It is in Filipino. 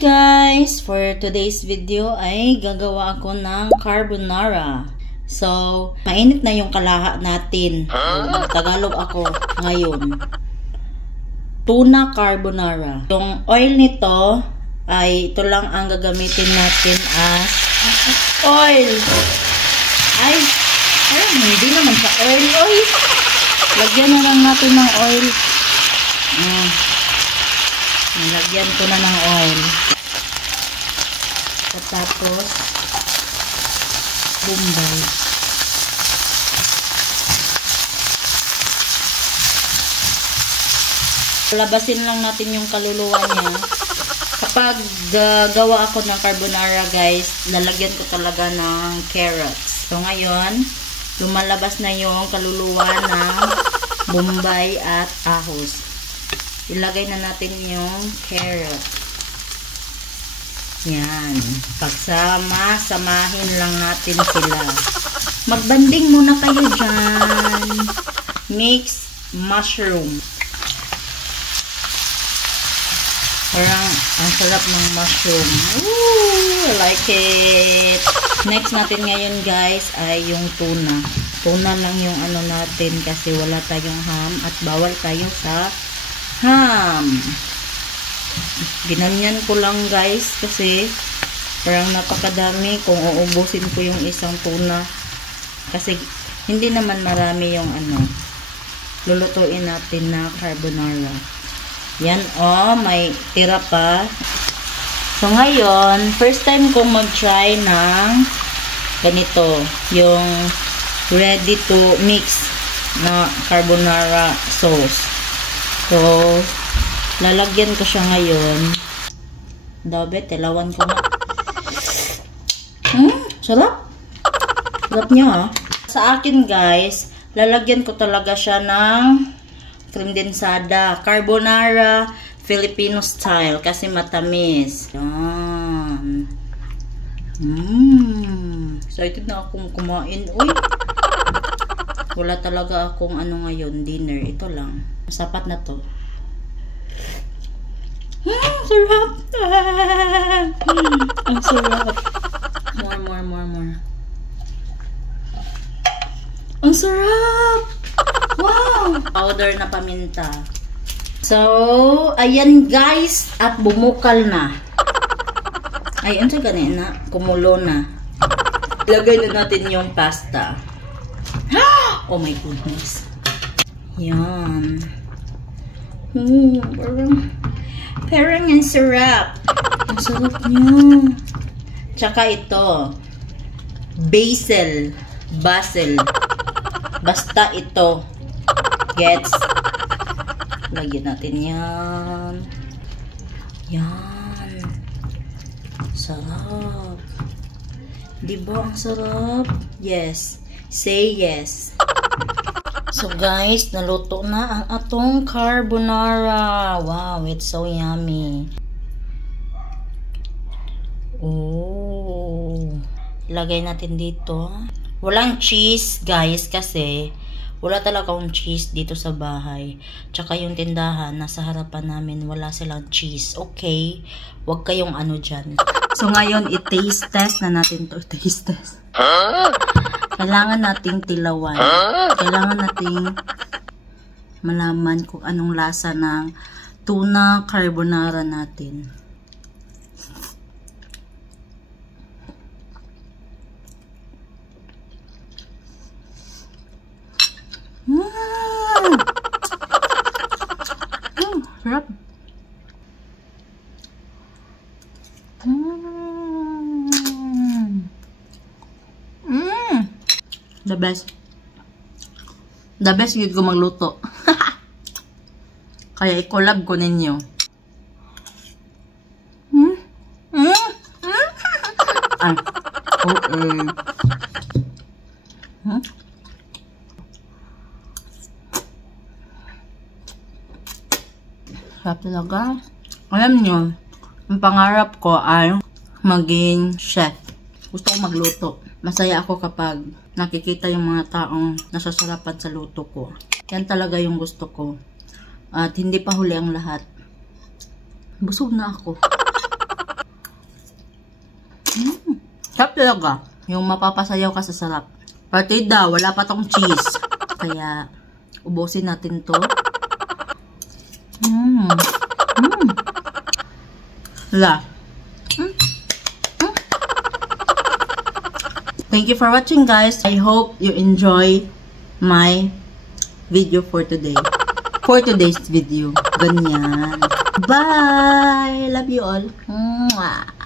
guys! For today's video ay gagawa ako ng carbonara. So, mainit na yung kalaha natin. Tagalog ako ngayon. Tuna carbonara. Yung oil nito ay ito lang ang gagamitin natin as oil. Ay, hindi naman sa oil. Lagyan na lang natin ng oil. Nilagyan ko na ng oil. Tapos Bombay. Labasin lang natin yung kaluluwa niya. Kapag gawa ako ng carbonara guys, lalagyan ko talaga ng carrots. So ngayon, lumalabas na yung kaluluwa ng Bombay at ahos. Ilagay na natin yung carrot. Yan. Samahin lang natin sila. Magbanding muna kayo dyan. Mix mushroom. Parang ang sarap ng mushroom. Ooh, I like it. Next natin ngayon guys ay yung tuna. Tuna lang yung ano natin kasi wala tayong ham at bawal tayo sa ham. Ginanyan ko lang guys kasi parang napakadami kung uubusin ko yung isang tuna kasi hindi naman marami yung ano lulutuin natin na carbonara. Yan may tira pa. So ngayon first time kong mag-try ng ganito, yung ready to mix na carbonara sauce. So, lalagyan ko siya ngayon. Dabe, tilawan ko nga. Sarap. Sarap niya ha. Sa akin guys, lalagyan ko talaga siya ng cream densada. Carbonara Filipino style. Kasi matamis. Yan. Excited na akong kumain. Uy. Wala talaga akong ano ngayon, dinner. Ito lang. Sapat na to. Sarap! Ang sarap. More. Ang sarap! Wow! Powder na paminta. So, ayan guys. At bumukal na. Ay, ano ganina? Kumulo na. Lagay na natin yung pasta. Oh my goodness. Yan. Parang ang sarap. Ang sarap niya. Tsaka ito. Basil. Basta ito. Gets? Lagyan natin yan. Yan. Sarap. Diba ang sarap? Yes. Say yes. So guys, naluto na ang atong carbonara. Wow, it's so yummy. Oh. Ilagay natin dito. Walang cheese guys kasi wala talaga akong cheese dito sa bahay. Tsaka yung tindahan nasa harapan namin wala silang cheese. Okay? Huwag kayong ano dyan. So ngayon, i-taste test na natin to. Taste test. Kailangan nating tilawan. Kailangan nating malaman kung anong lasa ng tuna carbonara natin. Sarap. The best. The best yun ko magluto. Kaya i-collab ko ninyo. Ay. Okay. Sarap talaga. Alam nyo, ang pangarap ko ay maging chef. Gusto ko magluto. Masaya ako kapag nakikita yung mga taong nasasarapan sa luto ko. Yan talaga yung gusto ko. At hindi pa huli ang lahat. Busog na ako. Sarap talaga. Yung mapapasayaw ka sa sarap. Partida, wala pa tong cheese. Kaya, ubusin natin to. Wala. Thank you for watching, guys. I hope you enjoy my video for today. For today's video. Ganyan. Bye! Love you all. Mwah!